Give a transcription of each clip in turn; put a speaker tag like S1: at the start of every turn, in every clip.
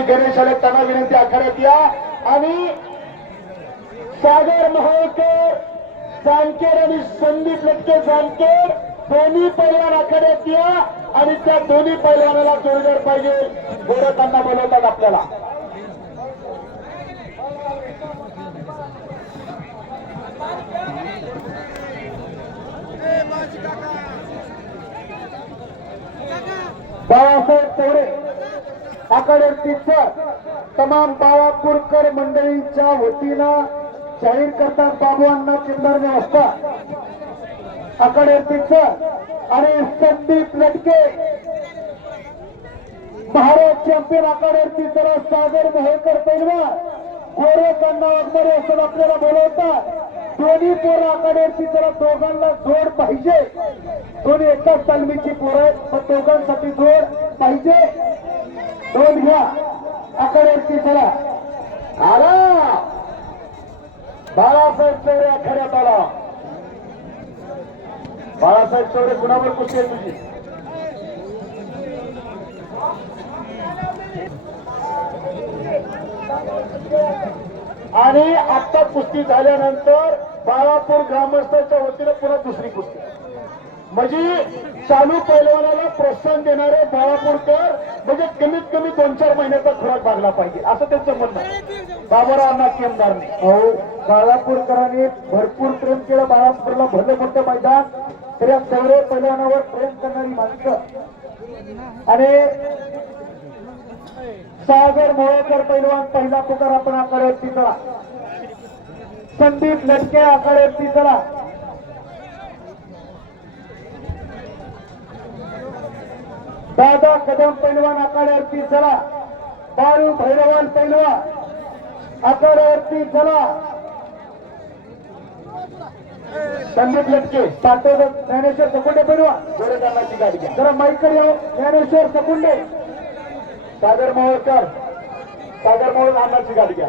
S1: श्री गणेश आले त्यांना विनंती आखाड्यात या. आणि सागर महोळकर जानकर आणि संदीप लटके जानकर दोन्ही पैलवान आखाड्यात या. आणि त्या दोन्ही पैलवानाला जोडीदार पाहिजे. गोरखांना बोलवतात आपल्याला. बाळासाहेब चौरे आखाड्यातीचं तमाम बाळापूरकर मंडळींच्या वतीनं जाहीर करतात बाबूंना चिंतारणे व्यवस्था. आखाड्यातीचं आणि संदीप लटके. महाराज चॅम्पियन आखाड्यावरती जरा सागर मोहेकर पैलवान गोरे त्यांना वगैरे असं आपल्याला बोलवतात. दोन्ही पोरं आखाड्यावरती जरा दोघांना जोड पाहिजे. दोन्ही एकाच तालमीची पोरं आहेत पण दोघांसाठी जोड पाहिजे. दोन घ्या. आखाड्यावरती चला आला. बाळासाहेब चौरे आखाड्यात आला. बाळासाहेब चौरे कुणावर कुस्ती आहे तुझी? आणि आता कुस्ती झाल्यानंतर बाळापूर ग्रामस्थांच्या वतीनं पुन्हा दुसरी कुस्ती. म्हणजे चालू पैलवानाला प्रोत्साहन देणारे बाळापूरकर म्हणजे कमीत कमी दोन चार महिन्याचा खुराक भागला पाहिजे असं त्यांचं म्हणणं बाबाराव बाबूरावांना केमदारने अहो बाळापूरकरांनी भरपूर प्रेम केलं बाळापूरला भलं मोठं मैदान तर या सगळे पैलवानावर प्रेम करणारी माणसं. आणि सागर मोळकर पैलवान पहिला पुकार आपण आकडे चला संदीप लटके आकडे चला दादा कदम पैलवान आखाड्यावरती चला. बाळू भैरवान पैलवान आखाड्यावरती चला. संदीप लटके पाटोद ज्ञानेश्वर सकुंडे पैलवान. जोडेदाराची गाडी घ्या. जरा माईकडे यावं. ज्ञानेश्वर सकुंडे. सागर मोहोळकर सागर मोहोळ अन्नाची गाडी घ्या.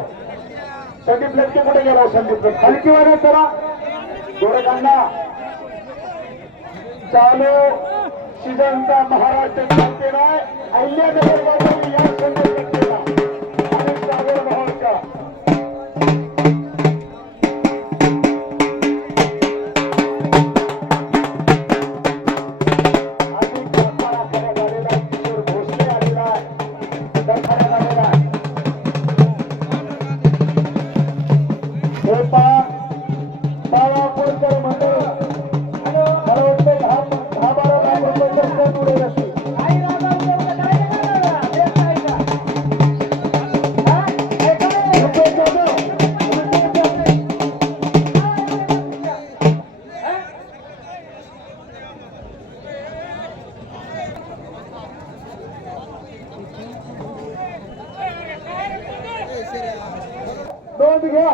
S1: संदीप लटके कुठे गेला हो, संदीप लटके? खाली चला. गोरेगांना चालू. शिजांचा महाराष्ट्र चॅम्पियन आहे अहिल्यानगर या संदर्भात नोंद घ्या.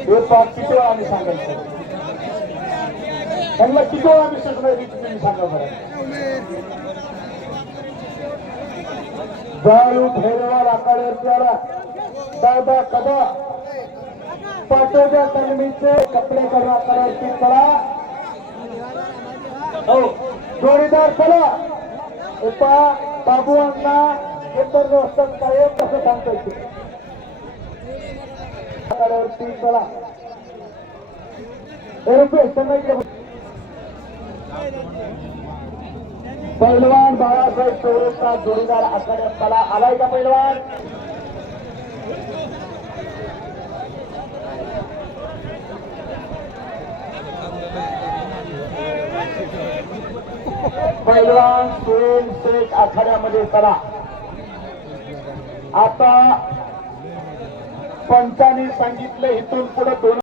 S1: हे पाच किती वेळा आम्ही सांगायचं? त्यांना किती वेळा आम्ही सगळं तुम्ही सांगा बरं. जाळू भैरवा आखाड्यावरती आला दादा कदा पाटोद्या तलमीचे कपडे करा आखाड्यावरती करा हो जोडीदार चला उपा बाबूंना अण्णा इतर व्यवस्था कायम कसं सांगता येते आखाड्यावरती चला एरोप्लेन चेन्नई पैलवान बाळासाहेब चौरसचा जोडीदार आखाड्यात मला आलाय का पैलवान? पैलवान सुरेल शेख आखाड्यामध्ये चला. आता पंचाने सांगितलं इथून पुढे दोन